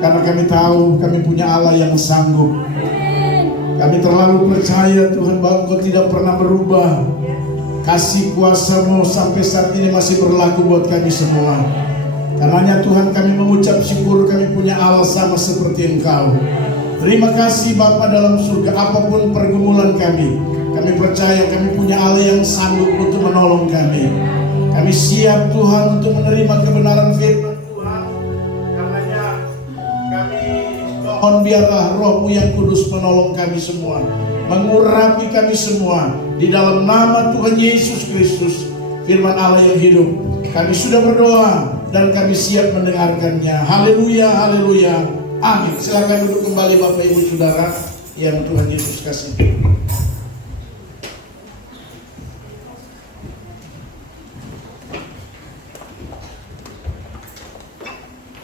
Karena kami tahu kami punya Allah yang sanggup. Kami terlalu percaya Tuhan bahwa Engkau tidak pernah berubah. Kasih kuasa-Mu sampai saat ini masih berlaku buat kami semua. Karenanya Tuhan, kami mengucap syukur kami punya Allah sama seperti Engkau. Terima kasih Bapa dalam surga. Apapun pergumulan kami percaya kami punya Allah yang sanggup untuk menolong kami. Kami siap Tuhan untuk menerima kebenaran firman Tuhan. Karenanya kami mohon biarlah Roh-Mu yang kudus menolong kami semua, mengurapi kami semua. Di dalam nama Tuhan Yesus Kristus, firman Allah yang hidup, kami sudah berdoa dan kami siap mendengarkannya. Haleluya, haleluya, amin. Silakan duduk kembali Bapak Ibu Saudara yang Tuhan Yesus kasih.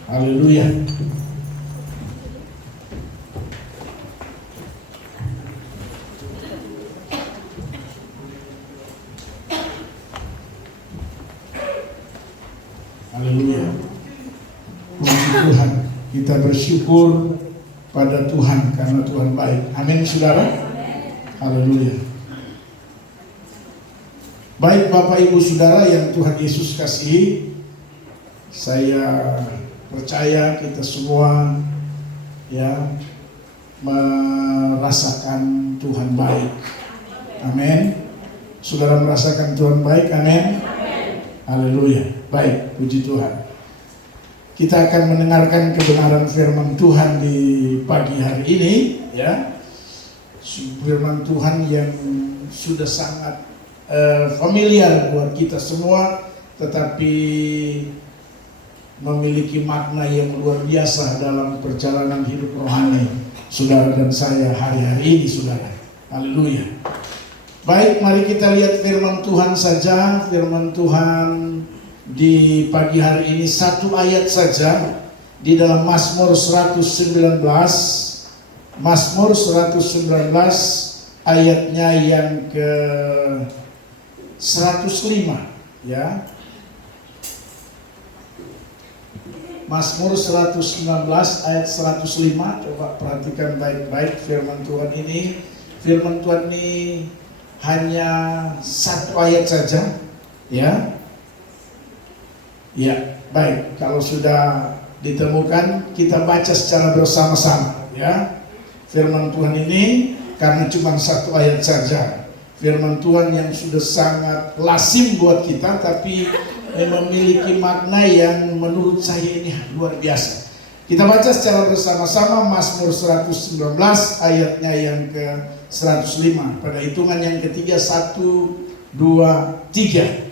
Haleluya. Haleluya. Puji Tuhan. Kita bersyukur pada Tuhan karena Tuhan baik. Amin saudara. Haleluya. Baik Bapak Ibu Saudara yang Tuhan Yesus kasihi, saya percaya kita semua ya merasakan Tuhan baik. Amin. Saudara merasakan Tuhan baik, amin. Haleluya. Baik, puji Tuhan. Kita akan mendengarkan kebenaran firman Tuhan di pagi hari ini ya. Firman Tuhan yang sudah sangat familiar buat kita semua, tetapi memiliki makna yang luar biasa dalam perjalanan hidup rohani saudara dan saya hari-hari ini saudara. Haleluya. Baik, mari kita lihat firman Tuhan saja. Firman Tuhan di pagi hari ini satu ayat saja di dalam Mazmur 119. Mazmur 119 ayatnya yang ke 105 ya. Mazmur 119 ayat 105. Coba perhatikan baik-baik firman Tuhan ini. Firman Tuhan ini hanya satu ayat saja ya. Ya, baik. Kalau sudah ditemukan, kita baca secara bersama-sama ya. Firman Tuhan ini karena cuma satu ayat saja. Firman Tuhan yang sudah sangat lazim buat kita, tapi memiliki makna yang menurut saya ini luar biasa. Kita baca secara bersama-sama Mazmur 119 ayatnya yang ke 105. Pada hitungan yang ketiga, 1, 2, 3.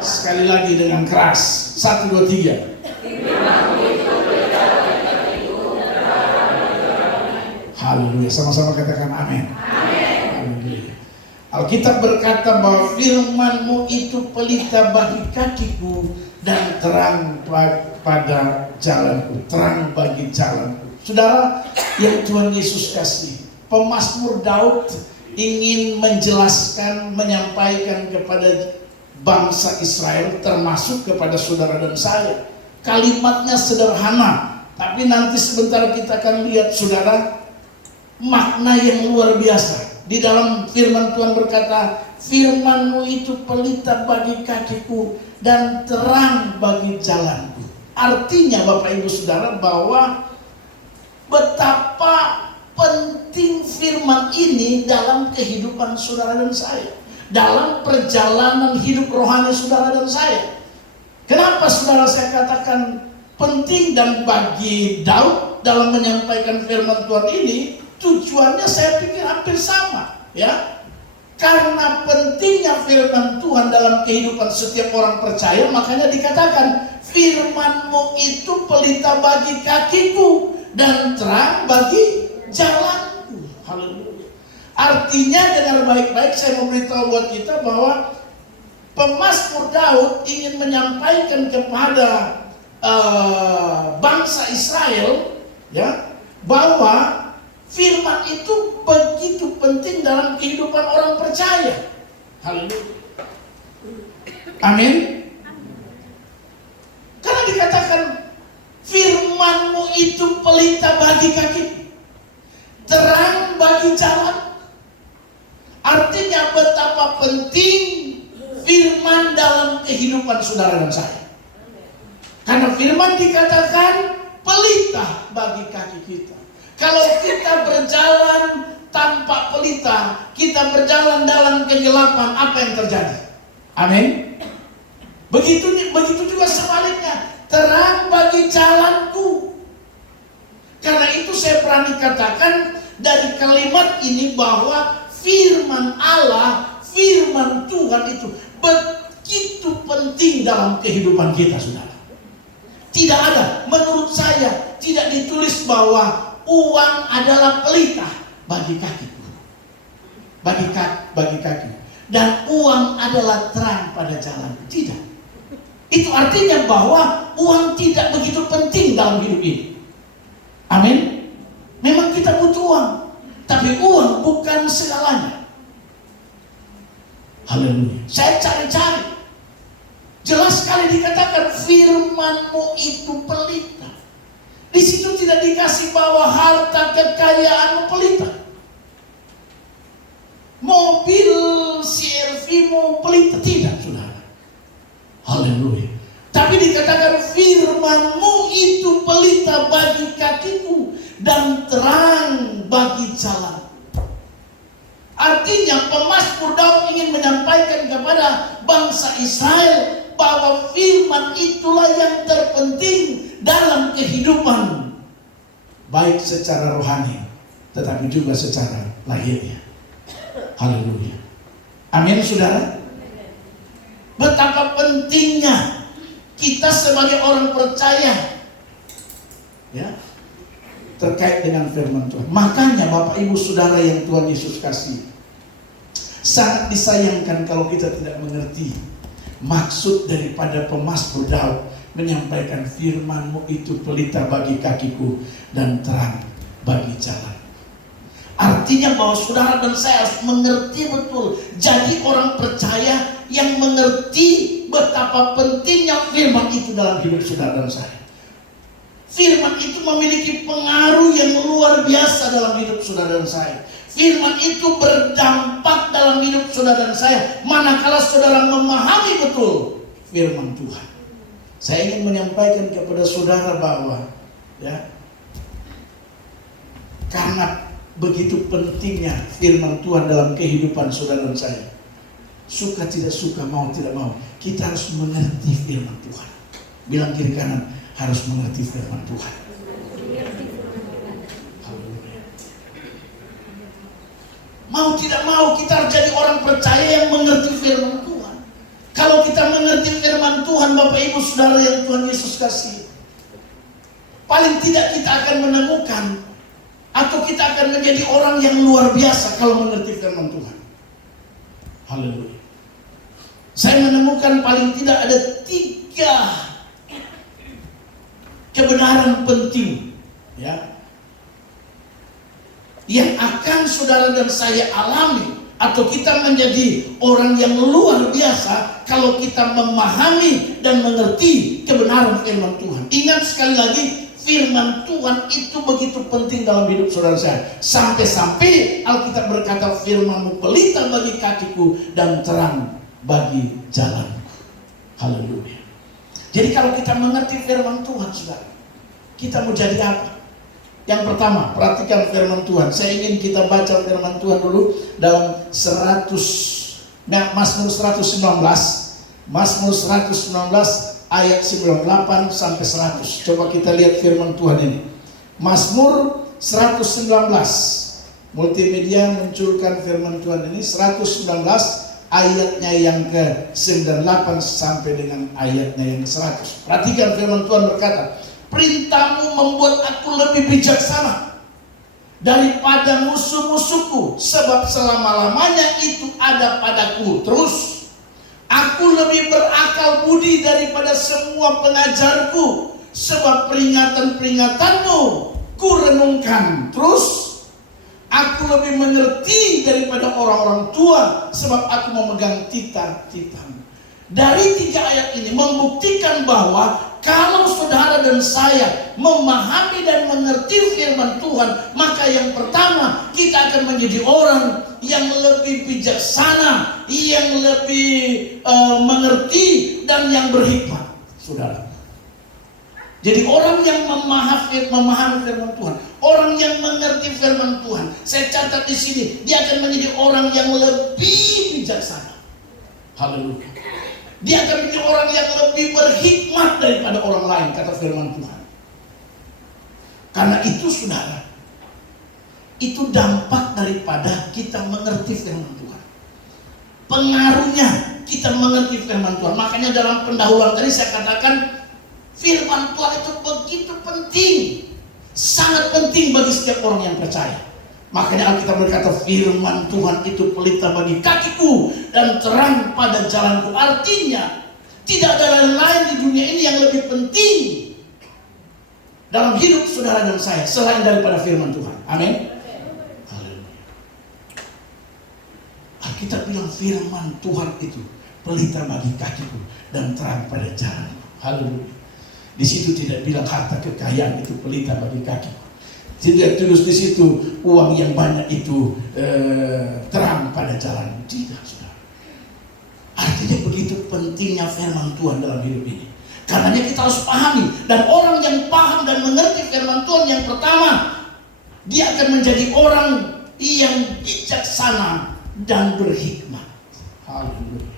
Sekali lagi dengan keras. 1, 2, 3. Haleluya. Sama-sama katakan amin. Haleluya. Alkitab berkata bahwa firman-Mu itu pelita bagi kakiku dan terang pada jalanku. Terang bagi jalanku. Saudara yang Tuhan Yesus kasih, pemazmur Daud ingin menjelaskan, menyampaikan kepada bangsa Israel, termasuk kepada saudara dan saya. Kalimatnya sederhana, tapi nanti sebentar kita akan lihat saudara makna yang luar biasa. Di dalam firman Tuhan berkata, firman-Mu itu pelita bagi kakiku dan terang bagi jalanku. Artinya Bapak Ibu Saudara bahwa betapa penting firman ini dalam kehidupan saudara dan saya, dalam perjalanan hidup rohani saudara dan saya. Kenapa saudara saya katakan penting? Dan bagi Daud dalam menyampaikan firman Tuhan ini, tujuannya saya pikir hampir sama ya. Karena pentingnya firman Tuhan dalam kehidupan setiap orang percaya, makanya dikatakan firman-Mu itu pelita bagi kakiku dan terang bagi jalanku. Haleluya. Artinya dengar baik-baik, saya memberitahu buat kita bahwa pemazmur Daud ingin menyampaikan kepada bangsa Israel ya, bahwa firman itu begitu penting dalam kehidupan orang percaya. Haleluya. Amin. pelita bagi kaki, terang bagi jalan. Artinya betapa penting firman dalam kehidupan saudara dan saya. Karena firman dikatakan pelita bagi kaki kita. Kalau kita berjalan tanpa pelita, kita berjalan dalam kegelapan, apa yang terjadi? Amin. Begitu juga sebaliknya, terang bagi jalanku. Karena itu saya berani katakan dari kalimat ini bahwa firman Allah, firman Tuhan itu begitu penting dalam kehidupan kita, saudara. Tidak ada, menurut saya, tidak ditulis bahwa uang adalah pelita bagi kakiku, bagi kaki, dan uang adalah terang pada jalan. Tidak. Itu artinya bahwa uang tidak begitu penting dalam hidup ini. Amin. Memang kita butuh uang, tapi uang bukan segalanya. Haleluya. Saya cari-cari, jelas sekali dikatakan firman-Mu itu pelita. Di situ tidak dikasih bahwa harta kekayaan-Mu pelita, mobil CR-V-Mu pelita, tidak, saudara. Haleluya. Tapi dikatakan firman-Mu itu pelita bagi kakiku dan terang bagi jalan. Artinya pemazmur Daud ingin menyampaikan kepada bangsa Israel bahwa firman itulah yang terpenting dalam kehidupan, baik secara rohani tetapi juga secara lahirnya. Haleluya. Amin, saudara. Betapa pentingnya kita sebagai orang percaya, ya, terkait dengan firman Tuhan. Makanya Bapak Ibu Saudara yang Tuhan Yesus kasih, sangat disayangkan kalau kita tidak mengerti maksud daripada pemazmur Daud menyampaikan firman-Mu itu pelita bagi kakiku dan terang bagi jalan. Artinya bahwa saudara dan saya harus mengerti betul, jadi orang percaya yang mengerti betapa pentingnya firman itu dalam hidup saudara dan saya. Firman itu memiliki pengaruh yang luar biasa dalam hidup saudara dan saya. Firman itu berdampak dalam hidup saudara dan saya manakala saudara memahami betul firman Tuhan. Saya ingin menyampaikan kepada saudara bahwa, ya, karena begitu pentingnya firman Tuhan dalam kehidupan saudara dan saya, suka tidak suka, mau tidak mau, kita harus mengerti firman Tuhan. Bilang kiri kanan, harus mengerti firman Tuhan. Mau tidak mau kita harus jadi orang percaya yang mengerti firman Tuhan. Kalau kita mengerti firman Tuhan, Bapak Ibu Saudara yang Tuhan Yesus kasih, paling tidak kita akan menemukan atau kita akan menjadi orang yang luar biasa kalau mengerti firman Tuhan. Haleluya. Saya menemukan paling tidak ada 3 kebenaran penting, ya, yang akan saudara dan saya alami atau kita menjadi orang yang luar biasa kalau kita memahami dan mengerti kebenaran firman Tuhan. Ingat sekali lagi, firman Tuhan itu begitu penting dalam hidup saudara saya. Sampai-sampai Alkitab berkata, firman-Mu pelita bagi kakiku dan terang bagi jalanku. Haleluya. Jadi kalau kita mengerti firman Tuhan, saudara, kita mau jadi apa? Yang pertama, perhatikan firman Tuhan. Saya ingin kita baca firman Tuhan dulu dalam Mazmur 119. Mazmur 119 ayat 98 sampai 100. Coba kita lihat firman Tuhan ini. Mazmur 119. Multimedia munculkan firman Tuhan ini 119 ayatnya yang ke-98 sampai dengan ayatnya yang ke-100. Perhatikan firman Tuhan berkata, perintah-Mu membuat aku lebih bijaksana daripada musuh-musuhku, sebab selama-lamanya itu ada padaku. Terus, aku lebih berakal budi daripada semua pengajarku, sebab peringatan-peringatan-Mu ku renungkan. Terus, aku lebih mengerti daripada orang-orang tua, sebab aku memegang titah-titah-Mu. Dari 3 ayat ini membuktikan membuktikan bahwa kalau saudara dan saya memahami dan mengerti firman Tuhan, maka yang pertama kita akan menjadi orang yang lebih bijaksana, yang lebih mengerti dan yang berhikmat, saudara. Jadi orang yang memahami firman Tuhan, orang yang mengerti firman Tuhan, saya catat di sini, dia akan menjadi orang yang lebih bijaksana. Haleluya. Dia akan menjadi orang yang lebih berhikmat daripada orang lain, kata firman Tuhan. Karena itu saudara, itu dampak daripada kita mengerti firman Tuhan. Pengaruhnya kita mengerti firman Tuhan. Makanya dalam pendahuluan tadi saya katakan, firman Tuhan itu begitu penting, sangat penting bagi setiap orang yang percaya. Makanya Alkitab berkata, firman Tuhan itu pelita bagi kakiku dan terang pada jalanku. Artinya, tidak ada lain di dunia ini yang lebih penting dalam hidup saudara dan saya selain daripada firman Tuhan. Amin. Alkitab bilang firman Tuhan itu pelita bagi kakiku dan terang pada jalanku. Haleluya. Di situ tidak bilang harta kekayaan itu pelita bagi kaki. Tidak tulis di situ uang yang banyak itu terang pada jalan. Tidak, saudara. Artinya begitu pentingnya firman Tuhan dalam hidup ini. Karenanya kita harus pahami. Dan orang yang paham dan mengerti firman Tuhan, yang pertama, dia akan menjadi orang yang bijaksana dan berhikmat. Haleluya.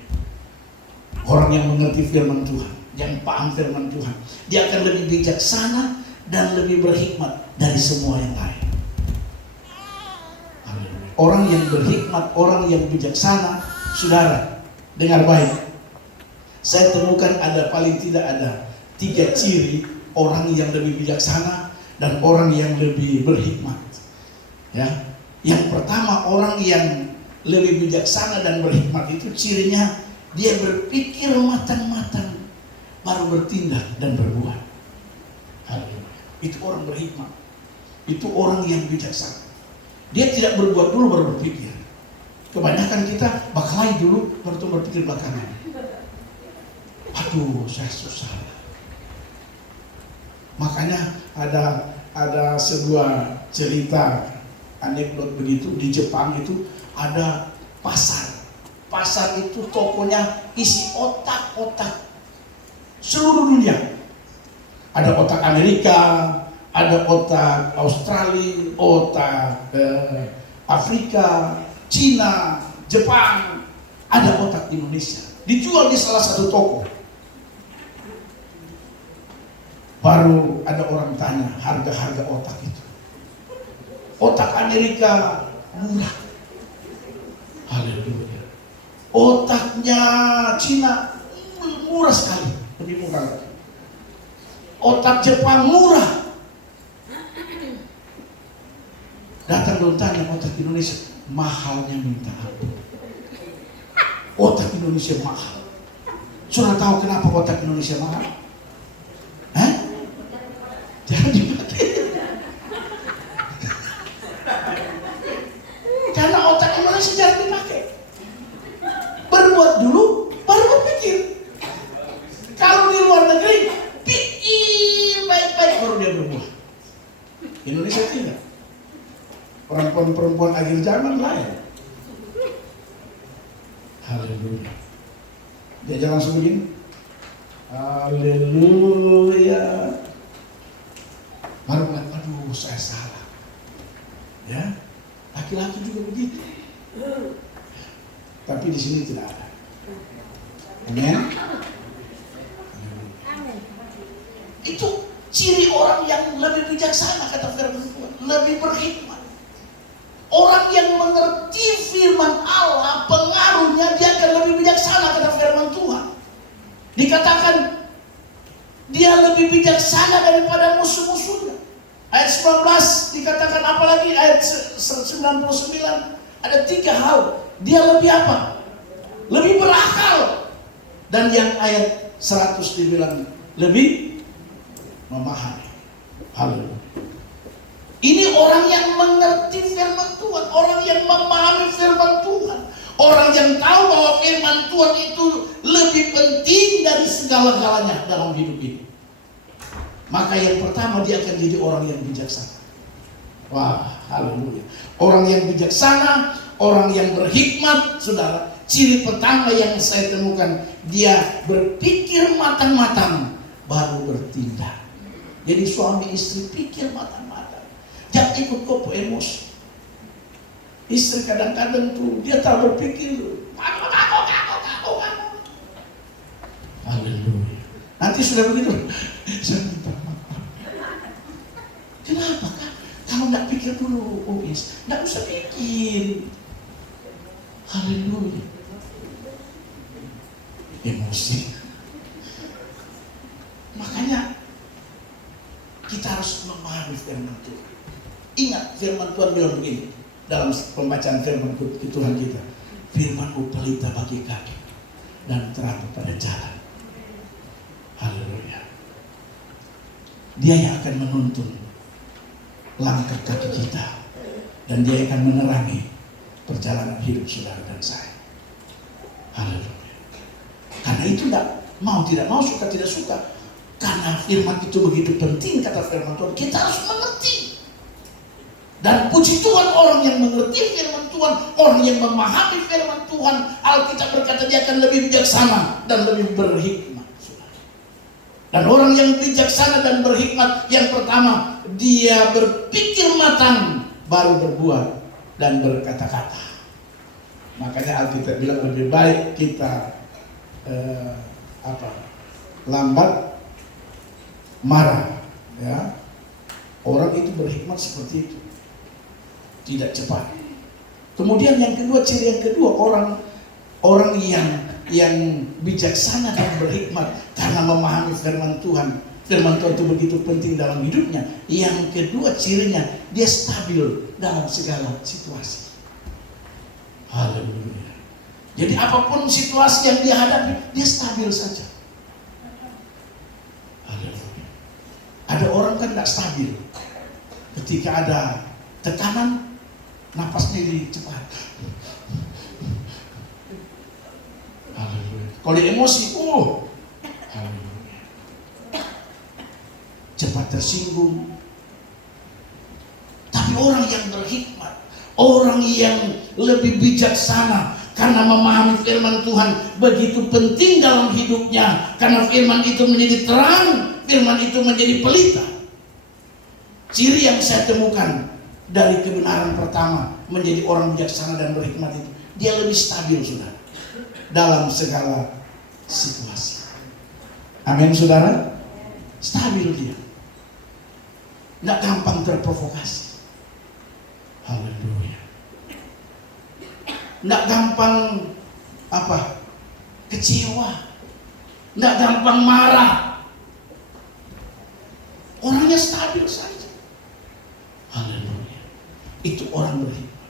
Orang yang mengerti firman Tuhan, yang paham firman Tuhan, dia akan lebih bijaksana dan lebih berhikmat dari semua yang lain. Orang yang berhikmat, orang yang bijaksana, saudara, dengar baik. Saya temukan paling tidak ada 3 ciri orang yang lebih bijaksana dan orang yang lebih berhikmat. Ya, yang pertama, orang yang lebih bijaksana dan berhikmat itu cirinya dia berpikir matang-matang, baru bertindak dan berbuat. Haleluya. Itu orang berhikmat. Itu orang yang bijaksana. Dia tidak berbuat dulu baru berpikir. Kebanyakan kita bakalai dulu baru berpikir belakangan. Aduh, saya susah. Makanya ada sebuah cerita anekdot begitu. Di Jepang itu ada pasar. Pasar itu tokonya isi otak-otak seluruh dunia. Ada otak Amerika, ada otak Australia, otak Afrika, Cina, Jepang, ada otak Indonesia. Dijual di salah satu toko. Baru ada orang tanya harga-harga otak itu. Otak Amerika murah. Haleluya. Otaknya Cina murah sekali, lebih murah lagi. Otak Jepang murah. Datang dong tanya otak Indonesia, mahalnya minta ampun. Otak Indonesia mahal. Sudah tahu kenapa otak Indonesia mahal? Hah? Jangan dipakai. Karena otak Indonesia jarang dipakai. Berbuat dulu, baru berpikir. Kalau di luar negeri, pikir baik-baik baru dia berbuat. Indonesia tidak. Perempuan-perempuan akhir zaman lain. Haleluya. Dia jangan langsung begini. Haleluya. Baru bilang, aduh saya salah. Ya, laki-laki juga begitu. Tapi di sini tidak ada. Amin. Itu ciri orang yang lebih bijaksana, kata firman Tuhan, lebih berhikmat. Orang yang mengerti firman Allah, pengaruhnya dia akan lebih bijaksana, kata firman Tuhan. Dikatakan dia lebih bijaksana daripada musuh-musuhnya. Ayat 19 dikatakan apalagi ayat 99 ada 3 hal. Dia lebih apa? Lebih berakal. Dan yang ayat 100 dibilang lebih memahami. Haleluya. Ini orang yang mengerti firman Tuhan, orang yang memahami firman Tuhan, Orang yang tahu bahwa firman Tuhan itu lebih penting dari segala-galanya dalam hidup ini. Maka yang pertama dia akan jadi orang yang bijaksana. Wah, haleluya. Orang yang bijaksana, orang yang berhikmat, saudara. Ciri pertama yang saya temukan, dia berpikir matang-matang baru bertindak. Jadi suami istri pikir matang-matang. Jangan ikut kopo emosi. Istri kadang-kadang tuh dia tak berpikir, kamu. Haleluya. Nanti sudah begitu, saya minta maaf. Kenapa kan? Kamu nggak pikir dulu, Obis. Nggak usah pikir. Haleluya. Emosi. Makanya kita harus memahami firman Tuhan. Ingat firman Tuhan bilang begini dalam pembacaan firman Tuhan kita. Firman-Mu pelita bagi kaki dan terang pada jalan. Haleluya. Dia yang akan menuntun langkah kaki kita, dan dia akan menerangi perjalanan hidup saudara dan saya. Haleluya. Karena itu tidak mau, suka tidak suka. Karena firman itu begitu penting, kata firman Tuhan, kita harus mengerti. Dan puji Tuhan, orang yang mengerti firman Tuhan, orang yang memahami firman Tuhan, Alkitab berkata dia akan lebih bijaksana dan lebih berhikmat. Dan orang yang bijaksana dan berhikmat, yang pertama, dia berpikir matang, baru berbuat dan berkata-kata. Makanya Alkitab bilang lebih baik kita lambat marah, ya. Orang itu berhikmat seperti itu, tidak cepat. Kemudian yang kedua, ciri yang kedua, orang yang bijaksana dan berhikmat karena memahami firman Tuhan. Firman Tuhan itu begitu penting dalam hidupnya. Yang kedua cirinya, dia stabil dalam segala situasi. Haleluya. Jadi apapun situasi yang dia hadapi, dia stabil saja. Haleluya. Ada orang kan tidak stabil. Ketika ada tekanan, napasnya jadi cepat. Haleluya. Kalau emosi, haleluya, cepat tersinggung. Tapi orang yang berhikmat, orang yang lebih bijaksana, karena memahami firman Tuhan begitu penting dalam hidupnya. Karena firman itu menjadi terang, firman itu menjadi pelita. Ciri yang saya temukan dari kebenaran pertama menjadi orang bijaksana dan berhikmat itu, dia lebih stabil, saudara, dalam segala situasi. Amin, saudara. Stabil dia, nggak gampang terprovokasi. Haleluya. Nggak gampang kecewa, nggak gampang marah. Orangnya stabil saja. Haleluya. Itu orang berhikmat.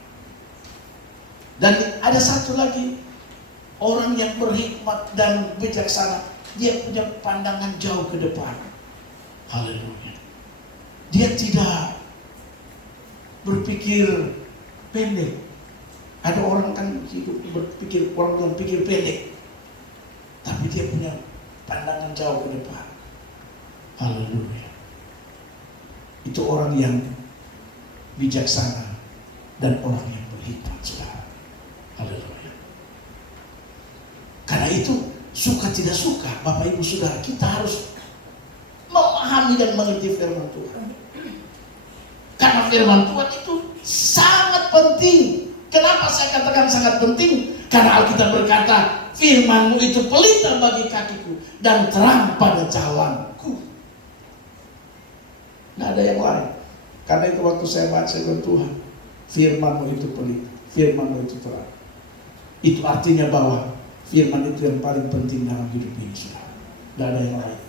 Dan ada satu lagi, orang yang berhikmat dan bijaksana, dia punya pandangan jauh ke depan. Haleluya. Dia tidak berpikir pendek. Ada orang kan hidup berpikir, orang yang pikir pendek, tapi dia punya pandangan jauh ke depan. Haleluya. Itu orang yang bijaksana dan orang yang berhikmat, saudara. Haleluya. Karena itu, suka tidak suka, Bapak Ibu Saudara, kita harus memahami dan mengerti firman Tuhan. Karena firman Tuhan itu sangat penting. Kenapa saya katakan sangat penting? Karena Alkitab berkata, firman-Mu itu pelita bagi kakiku dan terang pada jalanku. Nggak ada yang lain. Karena itu waktu saya baca firman Tuhan, firman-Mu itu pelita, firman-Mu itu terang. Itu artinya bahwa firman itu yang paling penting dalam hidup ini, saudara. Nggak ada yang lain.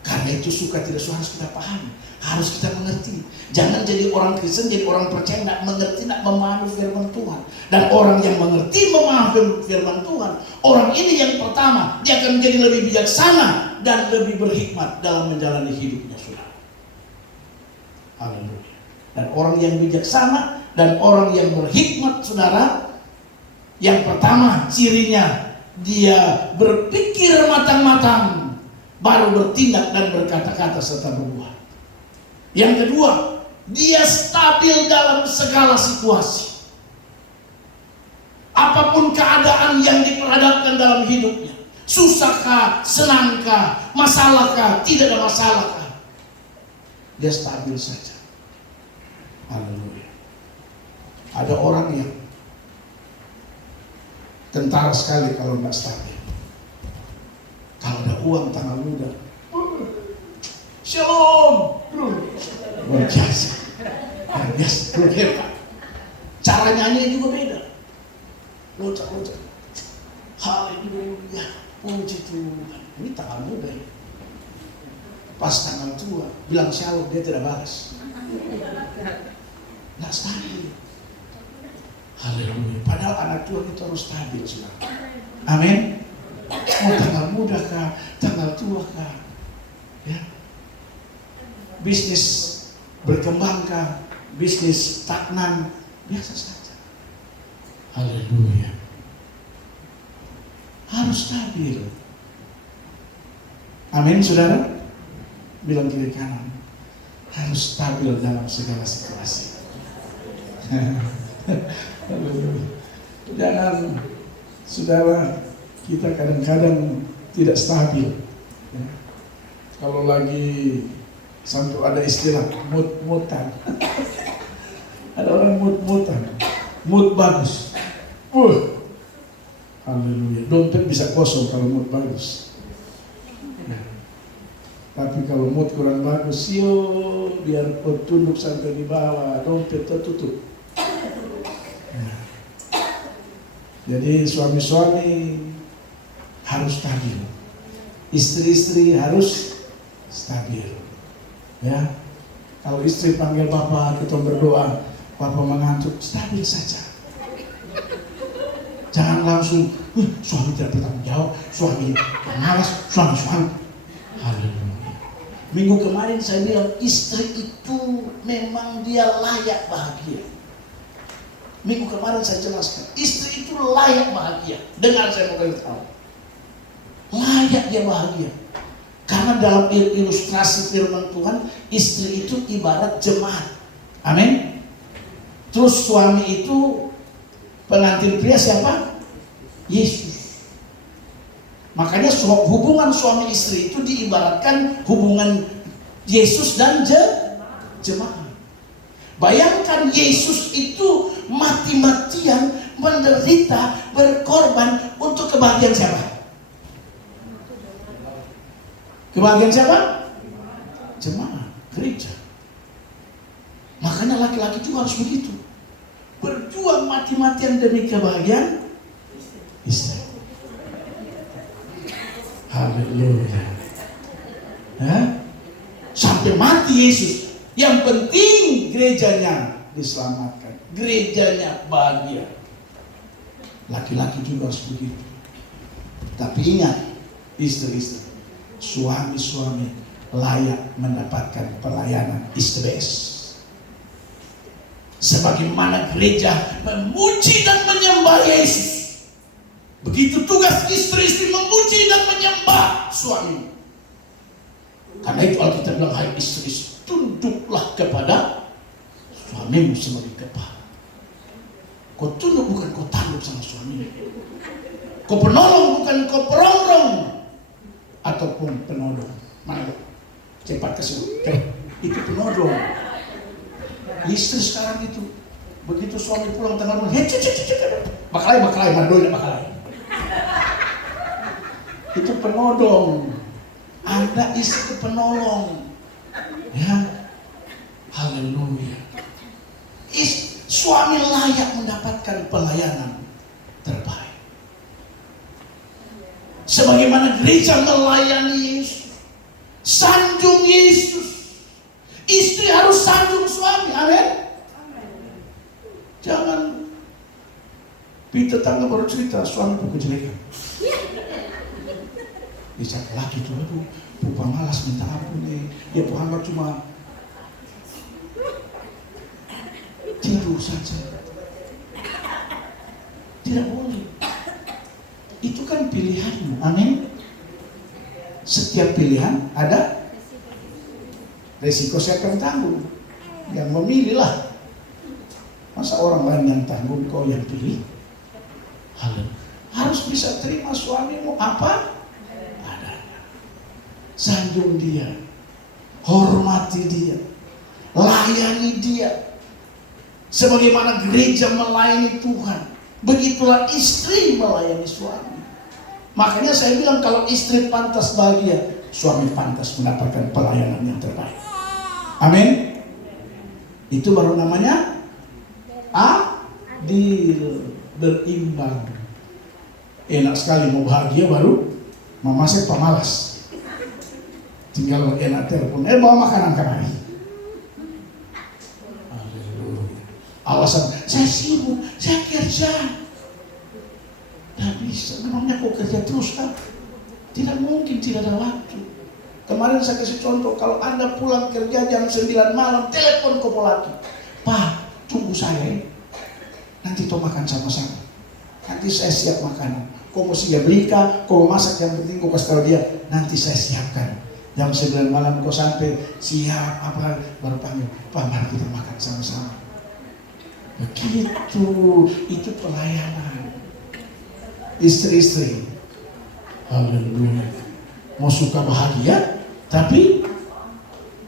Karena itu suka tidak suka harus kita pahami, harus kita mengerti. Jangan jadi orang Kristen, jadi orang percaya tidak mengerti, tidak memahami firman Tuhan. Dan orang yang mengerti, memahami firman Tuhan, orang ini yang pertama, dia akan menjadi lebih bijaksana dan lebih berhikmat dalam menjalani hidupnya, saudara. Haleluya. Dan orang yang bijaksana dan orang yang berhikmat, saudara, Yang pertama cirinya, dia berpikir matang-matang, baru bertindak dan berkata-kata serta berbuat. Yang kedua, dia stabil dalam segala situasi. Apapun keadaan yang diperhadapkan dalam hidupnya, susahkah, senangkah, masalahkah, tidak ada masalahkah, dia stabil saja. Haleluya. Ada orang yang tentara sekali kalau nggak stabil. Kalau ada uang tanggal muda, shalom, luar biasa, hebat. Cara nyanyi juga beda. Locak. Haleluya, puji Tuhan. Ini tanggal muda ya. Pas tanggal tua, bilang shalom, dia tidak balas. Nggak stabil. Haleluya. Padahal anak tua kita harus stabil, saudara. Amin. Mau tanggal muda kah, tanggal tua kah, ya. Bisnis berkembang kah, bisnis stagnan, biasa saja. Haleluya. Harus stabil. Amin, saudara. Bilang kiri kanan, harus stabil dalam segala situasi. Jangan, saudara, kita kadang-kadang tidak stabil. Ya. Kalau lagi sampai ada istilah mood-moodan. Ada orang mood-moodan, mood bagus. Haleluya. Dompet bisa kosong kalau mood bagus. Ya. Tapi kalau mood kurang bagus, biar kau tunduk sampai di bawah, dompet tertutup. Ya. Jadi suami-suami harus stabil, istri-istri harus stabil. Ya, kalau istri panggil Bapak, kita berdoa, Bapak mengantuk, stabil saja. Jangan langsung, suami tidak bertanggung jawab, suami malas, suami. Haleluya. Minggu kemarin saya bilang, istri itu memang dia layak bahagia. Minggu kemarin saya jelaskan, istri itu layak bahagia. Dengar saya mau tahu. Layak dia bahagia. Karena dalam ilustrasi firman Tuhan, istri itu ibarat jemaat. Amin. Terus suami itu pengantin pria siapa? Yesus. Makanya hubungan suami istri itu diibaratkan hubungan Yesus dan jemaat. Bayangkan Yesus itu mati-matian menderita, berkorban untuk kebahagiaan siapa? Kebahagiaan siapa? Jemaat, gereja. Makanya laki-laki juga harus begitu. Berjuang mati-matian demi kebahagiaan istri. Haleluya. Ya? Sampai mati Yesus. Yang penting gerejanya diselamatkan, gerejanya bahagia. Laki-laki juga harus begitu. Tapi ingat, istri-istri, suami-suami layak mendapatkan pelayanan istibes. Sebagaimana gereja memuji dan menyembah Yesus, begitu tugas istri-istri memuji dan menyembah suami. Karena itu Alkitab bilang, hai istri, tunduklah kepada suamimu sebagai kepala. Kau tunduk bukan kau tunduk sama suamimu. Kau penolong bukan kau perongrong ataupun penodong. Mana? Cepat kasih. Itu penodong. Istri sekarang itu begitu suami pulang tengah malam, bakalai, madonya bakalai. Itu penodong. Anda istri penolong. Ya, haleluya. Suami layak mendapatkan pelayanan terbaik. Sebagaimana gereja melayani Yesus, sanjung Yesus, istri harus sanjung suami. Amin. Jangan tetangga baru cerita suami berkejelekan. Bisa laki itu, aduh, pupa malas minta ampun nih. Ya Tuhan cuma tidur saja. Tidak boleh. Setiap pilihan ada resiko, siapa yang tanggung? Yang memilih lah. Masa orang lain yang tanggung, kau yang pilih? Harus bisa terima suamimu apa adanya. Sanjung dia, hormati dia, layani dia. Sebagaimana gereja melayani Tuhan, begitulah istri melayani suami. Makanya saya bilang kalau istri pantas bahagia, suami pantas mendapatkan pelayanan yang terbaik. Amin. Itu baru namanya adil, berimbang. Enak sekali mau bahagia baru mama saya pemalas. Tinggal enak telepon, bawa makanan kemari. Alasan, saya sibuk, saya kerja. Tidak bisa, memangnya kok kerja terus kan? Tidak mungkin tidak ada waktu. Kemarin saya kasih contoh, kalau Anda pulang kerja jam 9 malam, telepon ke laki. Pak, tunggu saya. Nanti toh makan sama-sama. Nanti saya siap makanan. Kau mau siap belikan, kau mau masak, yang penting kau kasih tahu dia. Nanti saya siapkan. Jam 9 malam kau sampai, siap apa, baru panggil. Pak, mari kita makan sama-sama. Begitu, itu pelayanan. Istri-istri, haleluya, mau suka bahagia, tapi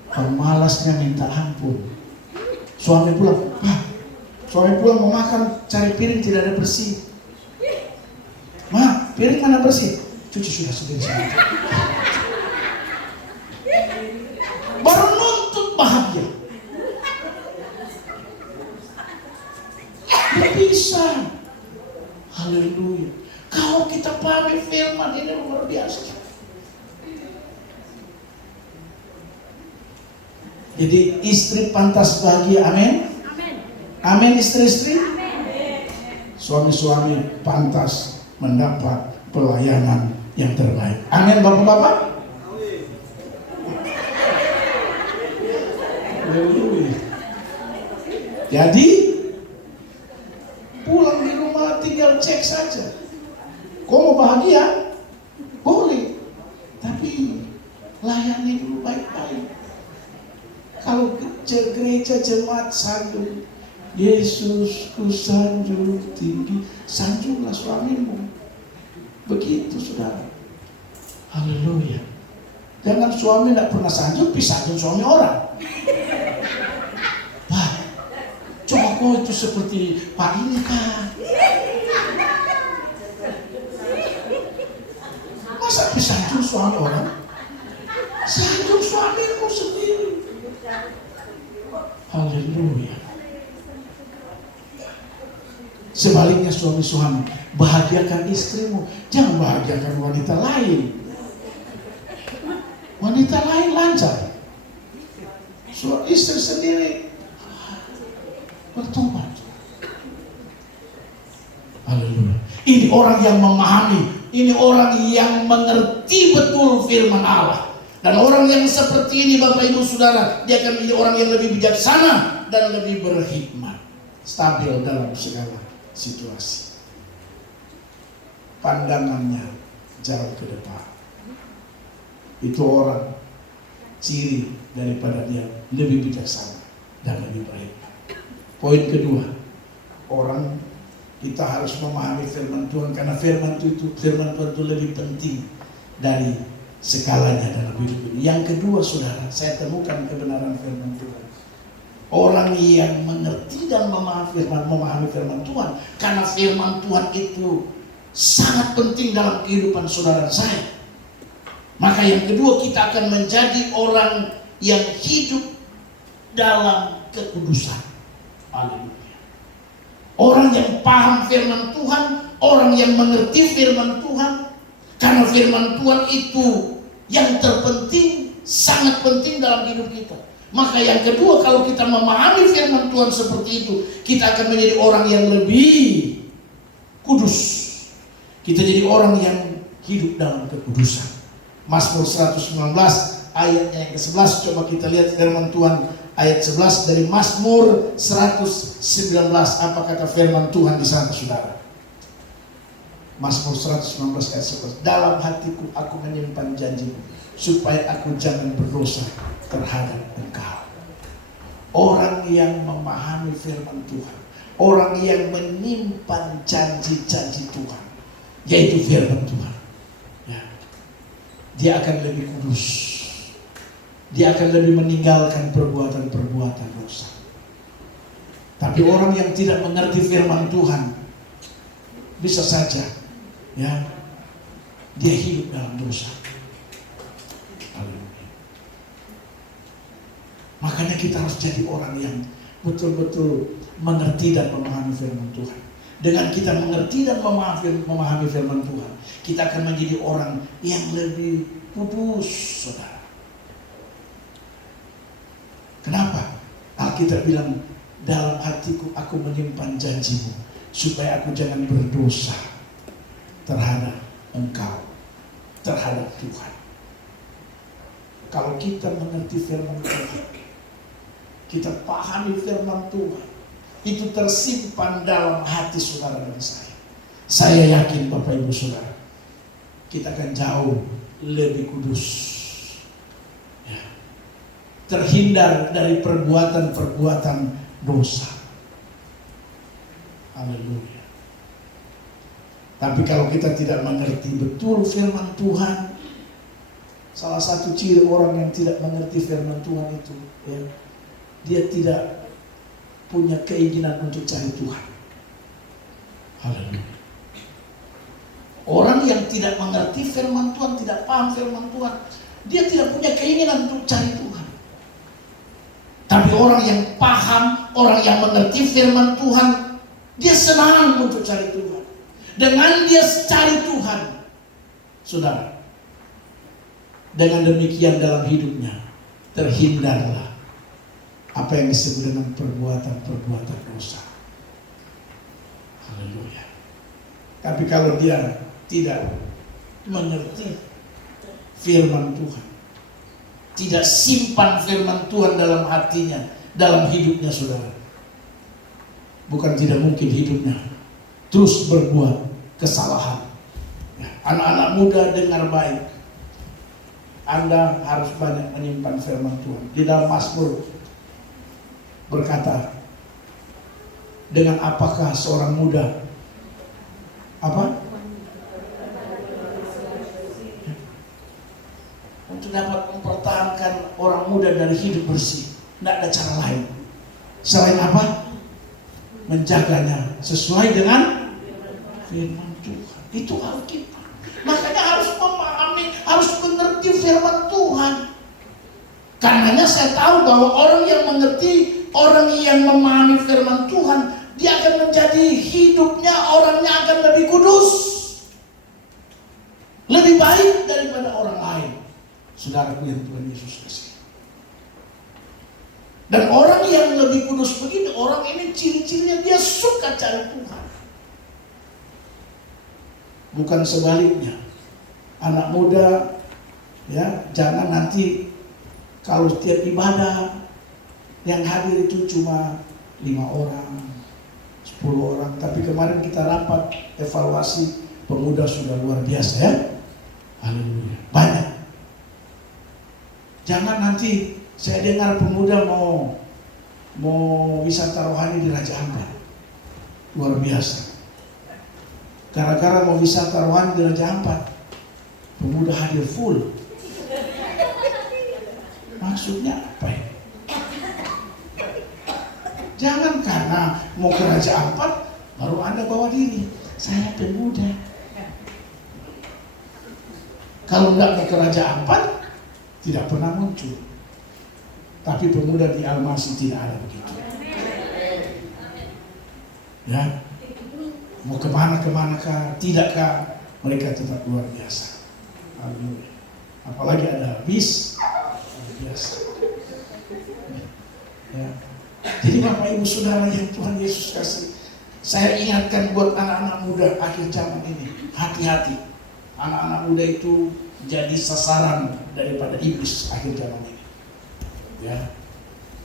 pemalasnya minta ampun. Suami pulang, suami pulang mau makan, cari piring tidak ada bersih. Ma, piring mana bersih? Cuci sudah sendiri. Baru nuntut bahagia. Tidak bisa. Haleluya. Kalau kita pahami firman ini luar biasa. Jadi istri pantas bahagia, amin. Amin istri-istri. Suami-suami pantas mendapat pelayanan yang terbaik. Amin bapak-bapak. Haleluya. Jadi pulang di rumah tinggal cek saja. Kau mau bahagia? Boleh. Tapi layani dulu baik-baik. Kalau gereja jemaat sanjung, Yesus ku sanjung tinggi, sanjunglah suamimu. Begitu saudara. Haleluya. Jangan suami tidak pernah sanjung, sanjung suami orang. Pak, coba kau itu seperti Pak ini kan. Masa sanjung suami orang? Sanjung suamimu sendiri. Haleluya. Sebaliknya suami-suami, bahagiakan istrimu, jangan bahagiakan wanita lain. Wanita lain lancar, istri sendiri bertobat. Haleluya. Ini orang yang memahami, ini orang yang mengerti betul firman Allah. Dan orang yang seperti ini Bapak Ibu Saudara, dia akan menjadi orang yang lebih bijaksana dan lebih berhikmat, stabil dalam segala situasi. Pandangannya jauh ke depan. Itu orang ciri daripada dia lebih bijaksana dan lebih berhikmat. Poin kedua, orang kita harus memahami firman Tuhan, karena firman Tuhan itu lebih penting dari segalanya dalam hidup ini. Yang kedua saudara, saya temukan kebenaran firman Tuhan. Orang yang mengerti dan memahami firman Tuhan, karena firman Tuhan itu sangat penting dalam kehidupan saudara saya. Maka yang kedua, kita akan menjadi orang yang hidup dalam kekudusan. Haleluya. Orang yang paham firman Tuhan, orang yang mengerti firman Tuhan. Karena firman Tuhan itu yang terpenting, sangat penting dalam hidup kita. Maka yang kedua, kalau kita memahami firman Tuhan seperti itu, kita akan menjadi orang yang lebih kudus. Kita jadi orang yang hidup dalam kekudusan. Mazmur 119 ayatnya yang ke-11, coba kita lihat firman Tuhan ayat 11 dari Mazmur 119. Apa kata firman Tuhan di sana saudara? Mazmur 119 ayat 11. Dalam hatiku aku menyimpan janjimu, supaya aku jangan berdosa terhadap Engkau. Orang yang memahami firman Tuhan, orang yang menyimpan janji-janji Tuhan, yaitu firman Tuhan, ya, dia akan lebih kudus. Dia akan lebih meninggalkan perbuatan-perbuatan dosa. Tapi orang yang tidak mengerti firman Tuhan, bisa saja, ya, dia hidup dalam dosa. Makanya kita harus jadi orang yang betul-betul mengerti dan memahami firman Tuhan. Dengan kita mengerti dan memahami firman Tuhan, kita akan menjadi orang yang lebih kudus, saudara. Kenapa? Alkitab bilang, dalam hatiku aku menyimpan janjimu, supaya aku jangan berdosa terhadap Engkau, terhadap Tuhan. Kalau kita mengerti firman Tuhan, kita pahami firman Tuhan, itu tersimpan dalam hati saudara dan saya. Saya yakin Bapak Ibu Saudara, kita akan jauh lebih kudus, ya, terhindar dari perbuatan-perbuatan dosa. Haleluya. Tapi kalau kita tidak mengerti betul firman Tuhan, salah satu ciri orang yang tidak mengerti firman Tuhan itu, ya, dia tidak punya keinginan untuk cari Tuhan. Haleluya. Orang yang tidak mengerti firman Tuhan, tidak paham firman Tuhan, dia tidak punya keinginan untuk cari Tuhan. Tapi orang yang paham, orang yang mengerti firman Tuhan, dia senang untuk cari Tuhan. Dengan dia cari Tuhan, saudara, dengan demikian dalam hidupnya terhindarlah apa yang disebut dengan perbuatan-perbuatan dosa. Haleluya. Tapi kalau dia tidak mengerti firman Tuhan, tidak simpan firman Tuhan dalam hatinya, dalam hidupnya, saudara, bukan tidak mungkin hidupnya terus berbuat kesalahan. Anak-anak muda, dengar baik, Anda harus banyak menyimpan firman Tuhan. Di dalam Mazmur berkata, dengan apakah seorang muda untuk dapat mempertahankan orang muda dari hidup bersih? Tidak ada cara lain selain apa? Menjaganya sesuai dengan firman Tuhan. Itu Alkitab. Makanya harus memahami, harus mengerti firman Tuhan. Karenanya saya tahu bahwa orang yang mengerti, orang yang memahami firman Tuhan, dia akan menjadi hidupnya, orangnya akan lebih kudus, lebih baik daripada orang lain. Saudaraku yang Tuhan Yesus kasih. Dan orang yang lebih kudus begini, orang ini ciri-cirinya dia suka cari Tuhan. Bukan sebaliknya. Anak muda, ya, jangan nanti kalau setiap ibadah yang hadir itu cuma 5 orang, 10 orang. Tapi kemarin kita rapat evaluasi, pemuda sudah luar biasa, ya. Haleluya. Banyak. Jangan nanti saya dengar pemuda mau wisata rohani di Raja Ampat. Luar biasa. Gara-gara mau wisata rohani di Raja Ampat, pemuda hadir full. Maksudnya apa ya? Jangan karena mau ke Raja Ampat baru Anda bawa diri, saya pemuda. Kalau enggak mau ke Raja Ampat, tidak pernah muncul. Tapi pemuda di Almasi tidak ada begitu. Ya, mau kemana kah, tidakkah, mereka tetap luar biasa. Haleluya. Apalagi ada bis, luar biasa. Ya. Jadi Bapak Ibu Saudara yang Tuhan Yesus kasih, saya ingatkan buat anak-anak muda akhir zaman ini, hati-hati. Anak-anak muda itu jadi sasaran daripada iblis akhir zaman ini. Ya,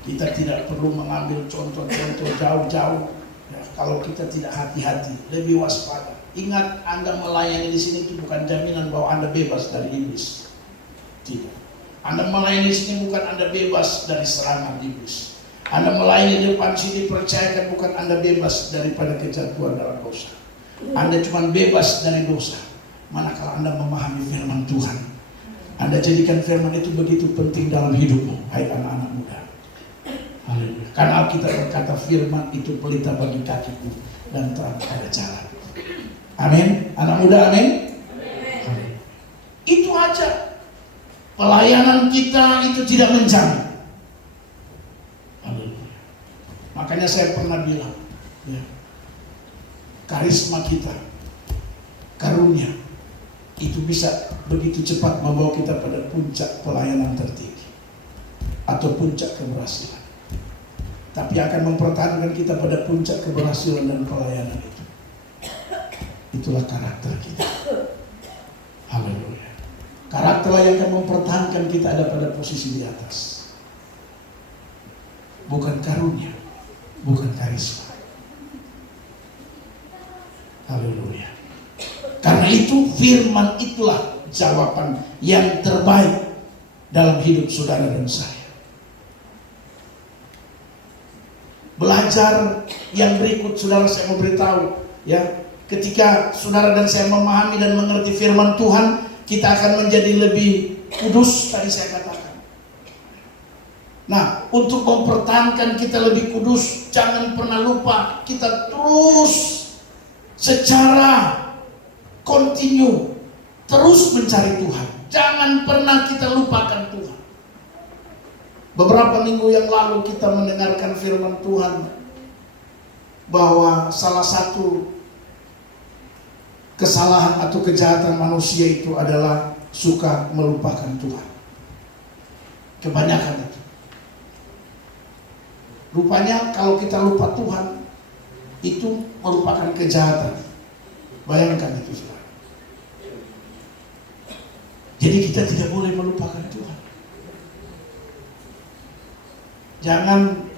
kita tidak perlu mengambil contoh-contoh jauh-jauh. Ya, kalau kita tidak hati-hati, lebih waspada, Ingat, Anda melayani di sini itu bukan jaminan bahwa Anda bebas dari iblis. Tidak. Anda melayani di sini bukan Anda bebas dari serangan iblis. Anda melayani di depan sini, percayakan bukan Anda bebas daripada kejatuhan dalam dosa. Anda cuma bebas dari dosa manakala Anda memahami firman Tuhan. Anda jadikan firman itu begitu penting dalam hidupmu, hai anak-anak muda. Haleluya. Karena Alkitab berkata firman itu pelita bagi kakiku dan terang pada jalan. Amin. Anak muda, amin. Amin. Itu aja. Pelayanan kita itu tidak menjamin. Haleluya. Makanya saya pernah bilang, ya, karisma kita, karunia, itu bisa begitu cepat membawa kita pada puncak pelayanan tertinggi atau puncak keberhasilan. Tapi akan mempertahankan kita pada puncak keberhasilan dan pelayanan itu. Itulah karakter kita. Haleluya. Karakterlah yang akan mempertahankan kita ada pada posisi di atas. Bukan karunia, bukan karisma. Haleluya. Karena itu firman itulah jawaban yang terbaik dalam hidup saudara dan saya. Belajar yang berikut, saudara, saya mau beritahu, ya, ketika saudara dan saya memahami dan mengerti firman Tuhan, kita akan menjadi lebih kudus, tadi saya katakan. Nah, untuk mempertahankan kita lebih kudus, jangan pernah lupa kita terus secara kontinu terus mencari Tuhan. Jangan pernah kita lupakan Tuhan. Beberapa minggu yang lalu kita mendengarkan firman Tuhan bahwa salah satu kesalahan atau kejahatan manusia itu adalah suka melupakan Tuhan. Kebanyakan itu. Rupanya kalau kita lupa Tuhan, itu merupakan kejahatan. Bayangkan itu, saudara. Jadi kita tidak boleh melupakan Tuhan. Jangan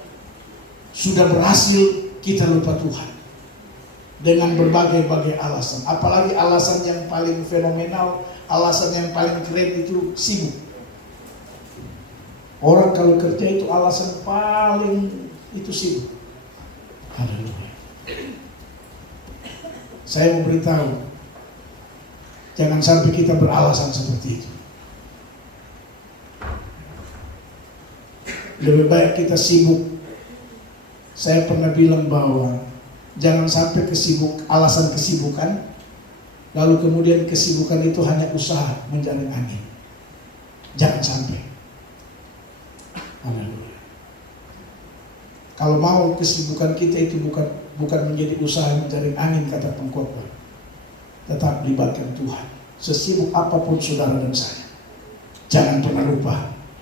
sudah berhasil kita lupa Tuhan dengan berbagai-bagai alasan. Apalagi alasan yang paling fenomenal, alasan yang paling keren itu sibuk. Orang kalau kerja itu alasan paling itu sibuk. Haleluya. Saya mau beritahu, jangan sampai kita beralasan seperti itu. Lebih baik kita sibuk. Saya pernah bilang bahwa jangan sampai alasan kesibukan, lalu kemudian kesibukan itu hanya usaha mencari angin. Jangan sampai. Haleluya. Kalau mau kesibukan kita itu bukan menjadi usaha mencari angin, kata pengkhotbah, tetap libatkan Tuhan. Sesibuk apapun saudara dan saya, jangan pernah lupa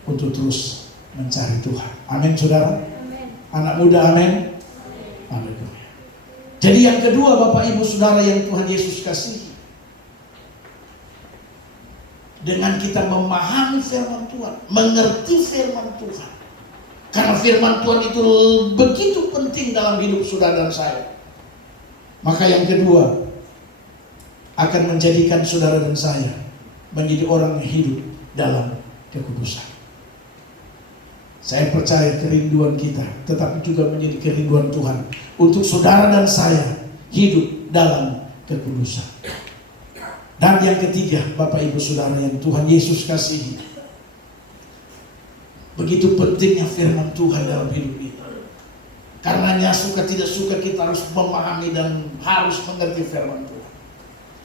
untuk terus mencari Tuhan. Amin, saudara. Amin. Anak muda, amin. Amin. Jadi yang kedua, Bapak Ibu Saudara yang Tuhan Yesus kasihi, dengan kita memahami firman Tuhan, mengerti firman Tuhan, karena firman Tuhan itu begitu penting dalam hidup saudara dan saya, maka yang kedua akan menjadikan saudara dan saya menjadi orang yang hidup dalam kekudusan. Saya percaya kerinduan kita tetapi juga menjadi kerinduan Tuhan untuk saudara dan saya hidup dalam kekudusan. Dan yang ketiga, Bapak Ibu Saudara yang Tuhan Yesus kasihi, begitu pentingnya firman Tuhan dalam hidup kita. Karenanya suka tidak suka kita harus memahami dan harus mengerti firman Tuhan.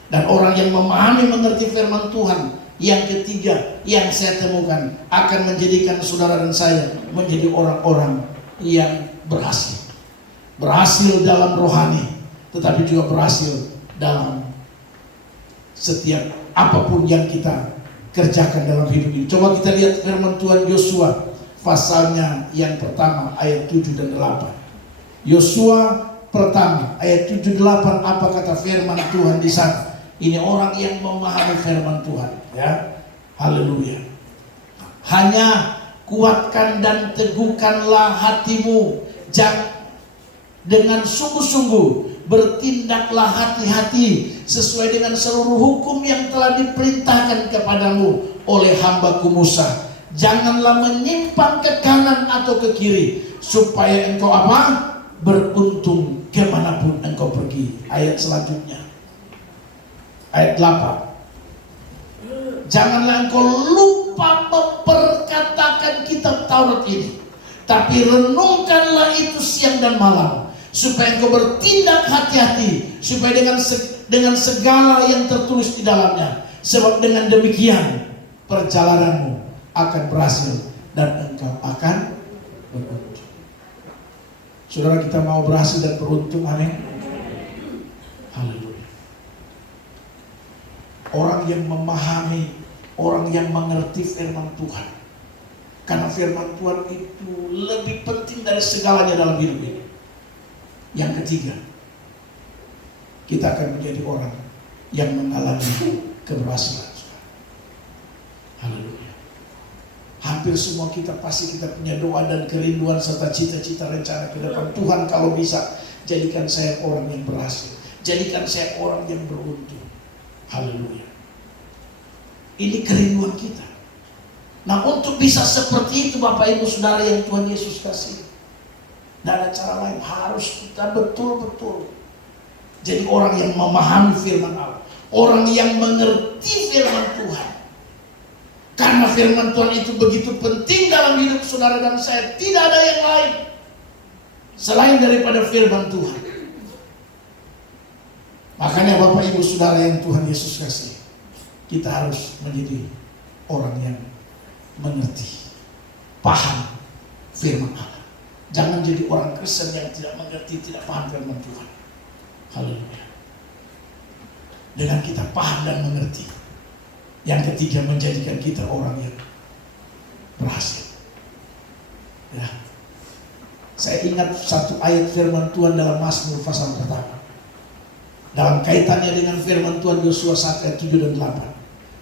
Dan orang yang memahami mengerti firman Tuhan, yang ketiga yang saya temukan, akan menjadikan saudara dan saya menjadi orang-orang yang berhasil. Berhasil dalam rohani, tetapi juga berhasil dalam setiap apapun yang kita kerjakan dalam hidup ini. Coba kita lihat firman Tuhan Yosua pasalnya yang pertama ayat 7 dan 8. Yosua pertama ayat 7 8, apa kata firman Tuhan di sana? Ini orang yang memahami firman Tuhan, ya. Haleluya. Hanya kuatkan dan teguhkanlah hatimu dengan sungguh-sungguh bertindaklah hati-hati sesuai dengan seluruh hukum yang telah diperintahkan kepadamu oleh hambaku Musa. Janganlah menyimpang ke kanan atau ke kiri, supaya engkau apa? Beruntung kemanapun engkau pergi. Ayat selanjutnya, ayat 8. Janganlah engkau lupa memperkatakan kitab Taurat ini, tapi renungkanlah itu siang dan malam, supaya engkau bertindak hati-hati, supaya dengan segala yang tertulis di dalamnya. Sebab dengan demikian perjalananmu akan berhasil dan engkau akan beruntung. Saudara, kita mau berhasil dan beruntung, amin. Haleluya. Orang yang memahami, orang yang mengerti firman Tuhan, karena firman Tuhan itu lebih penting dari segalanya dalam hidup ini. Yang ketiga, kita akan menjadi orang yang mengalami keberhasilan. Haleluya. Hampir semua kita pasti kita punya doa dan kerinduan serta cita-cita rencana ke depan. Tuhan, kalau bisa jadikan saya orang yang berhasil, jadikan saya orang yang beruntung. Haleluya. Ini kerinduan kita. Nah, untuk bisa seperti itu Bapak Ibu Saudara yang Tuhan Yesus kasih, tidak ada cara lain, harus kita betul-betul jadi orang yang memahami firman Allah, orang yang mengerti firman Tuhan. Karena firman Tuhan itu begitu penting dalam hidup saudara dan saya. Tidak ada yang lain selain daripada firman Tuhan. Makanya Bapak Ibu Saudara yang Tuhan Yesus kasih, kita harus menjadi orang yang mengerti, paham firman Allah. Jangan jadi orang Kristen yang tidak mengerti, tidak paham firman Tuhan. Haleluya. Dengan kita paham dan mengerti, yang ketiga menjadikan kita orang yang berhasil. Ya. Saya ingat satu ayat firman Tuhan dalam Mazmur pasal pertama. Dalam kaitannya dengan firman Tuhan Yosua 1 ayat 7 dan 8.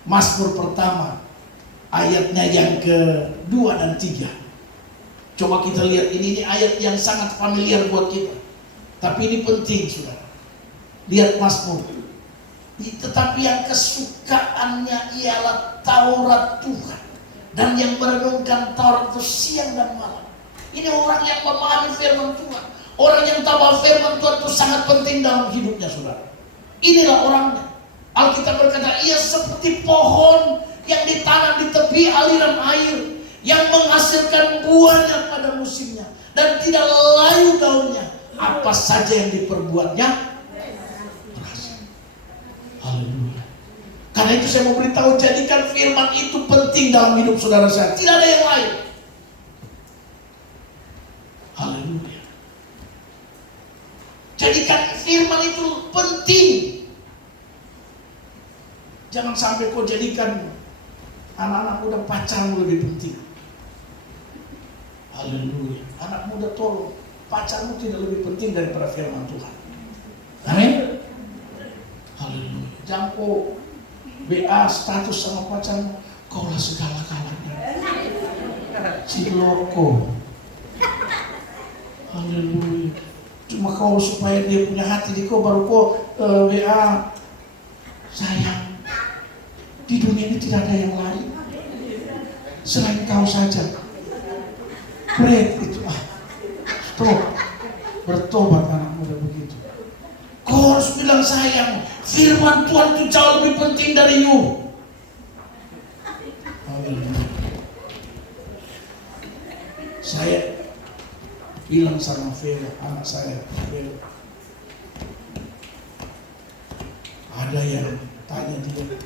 Mazmur pertama ayatnya yang kedua dan 3. Coba kita lihat, ini ayat yang sangat familiar buat kita, tapi ini penting saudara. Lihat Mazmur. Tetapi yang kesukaannya ialah Taurat Tuhan, dan yang merenungkan Taurat itu siang dan malam. Ini orang yang memahami firman Tuhan, orang yang tahu bahwa firman Tuhan itu sangat penting dalam hidupnya saudara. Inilah orangnya. Alkitab berkata, ia seperti pohon yang ditanam di tepi aliran air, yang menghasilkan buahnya pada musimnya, dan tidak layu daunnya. Apa saja yang diperbuatnya berhasil. Haleluya. Karena itu saya mau beritahu, jadikan firman itu penting dalam hidup saudara saya. Tidak ada yang lain. Haleluya. Jadikan firman itu penting. Jangan sampai kau jadikan anak-anak muda pacarmu lebih penting. Haleluya. Anak muda tolong, pacarmu tidak lebih penting daripada firman Tuhan. Amin. Haleluya. Jangan kau BA status sama pacarmu, kaulah segala-galanya. Si loko. Haleluya. Cuma kau supaya dia punya hati di kau, baru kau WA. Sayang, di dunia ini tidak ada yang lain selain kau saja. Break itu stop. Bertobat anak muda begitu. Kau harus bilang sayang, firman Tuhan itu jauh lebih penting dari you. Haleluya. Saya bilang sama Vela, anak saya, Vela, ada yang tanya dia,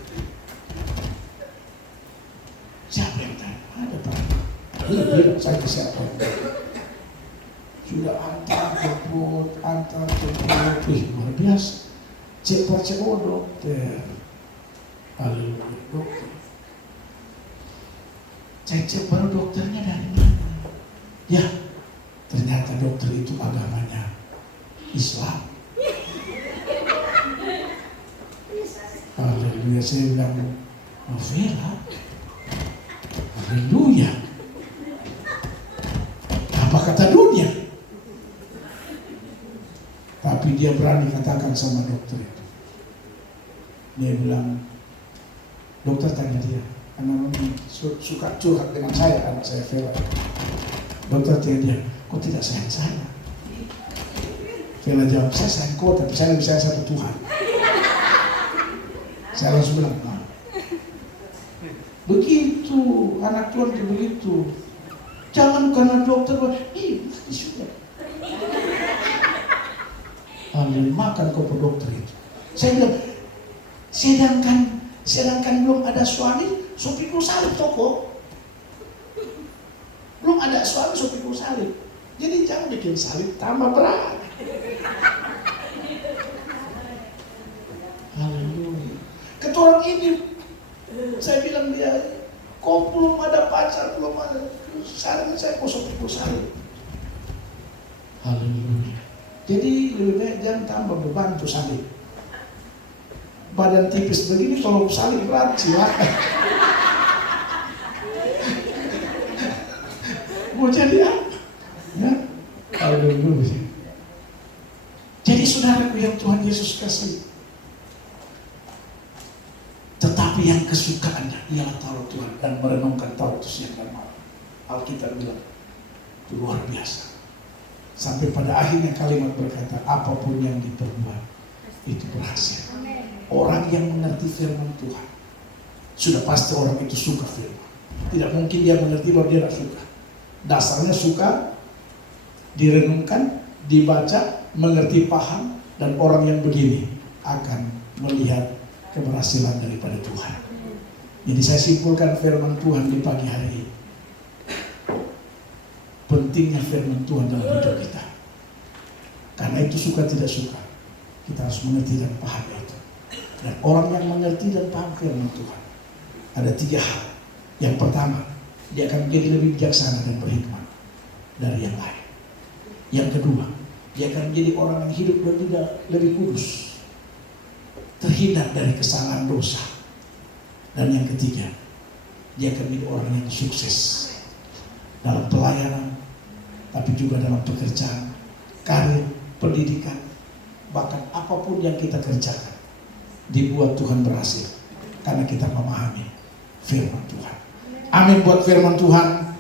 siapa yang tanya? Ada Pak. Dia bilang saya ke siapa? Sudah antar jemput, wih luar biasa. Cek dokter. Haleluya, dokter. Cek baru dokternya dari mana? Ya, ternyata dokter itu agamanya Islam. Haleluya. Saya bilang, Novela, haleluya. Apa kata dunia? Tapi dia berani katakan sama dokter itu. Dia bilang, dokter tanya dia, karena suka curhat dengan saya, anak saya Vela. Dokter tanya dia, kok tidak sayang saya? Vela jawab, saya sayang kau, tapi saya lebih sayang satu Tuhan. Saya langsung bilang, nah, begitu, anak Tuhan itu begitu. Jangan karena dokter, mati sudah. Ambil makan kau dokter itu. Saya bilang, sedangkan belum ada suami, pikul salib toko. Belum ada suami, pikul salib. Jadi jangan bikin salib tambah berat. Haleluya. Ketua ini, saya bilang dia, kau belum ada pacar, belum ada. Sekarang saya kau pikul salib. Haleluya. Jadi lebih baik jangan tambah beban tuh salib. Badan tipis begini kalau salib berat silakan. Mau jadi apa? Ya, haleluya. Jadi saudaraku yang Tuhan Yesus kasih, tetapi yang kesukaannya ialah Taurat Tuhan dan merenungkan Taurat siang dan malam. Alkitab bilang itu luar biasa. Sampai pada akhirnya kalimat berkata, apapun yang diperbuat itu berhasil. Orang yang mengerti firman Tuhan, sudah pasti orang itu suka firman. Tidak mungkin dia mengerti bahwa dia tidak suka. Dasarnya suka, direnungkan, dibaca, mengerti, paham, dan orang yang begini akan melihat keberhasilan daripada Tuhan. Jadi saya simpulkan firman Tuhan di pagi hari ini. Pentingnya firman Tuhan dalam hidup kita. Karena itu suka tidak suka, kita harus mengerti dan paham itu. Dan orang yang mengerti dan paham firman Tuhan, ada 3 hal. Yang pertama, dia akan menjadi lebih bijaksana dan berhikmat dari yang lain. Yang kedua, dia akan menjadi orang yang hidup lebih kudus, terhindar dari kesalahan dosa. Dan yang ketiga, dia akan menjadi orang yang sukses dalam pelayanan, tapi juga dalam pekerjaan, karir, pendidikan, bahkan apapun yang kita kerjakan, dibuat Tuhan berhasil karena kita memahami firman Tuhan. Amin buat firman Tuhan.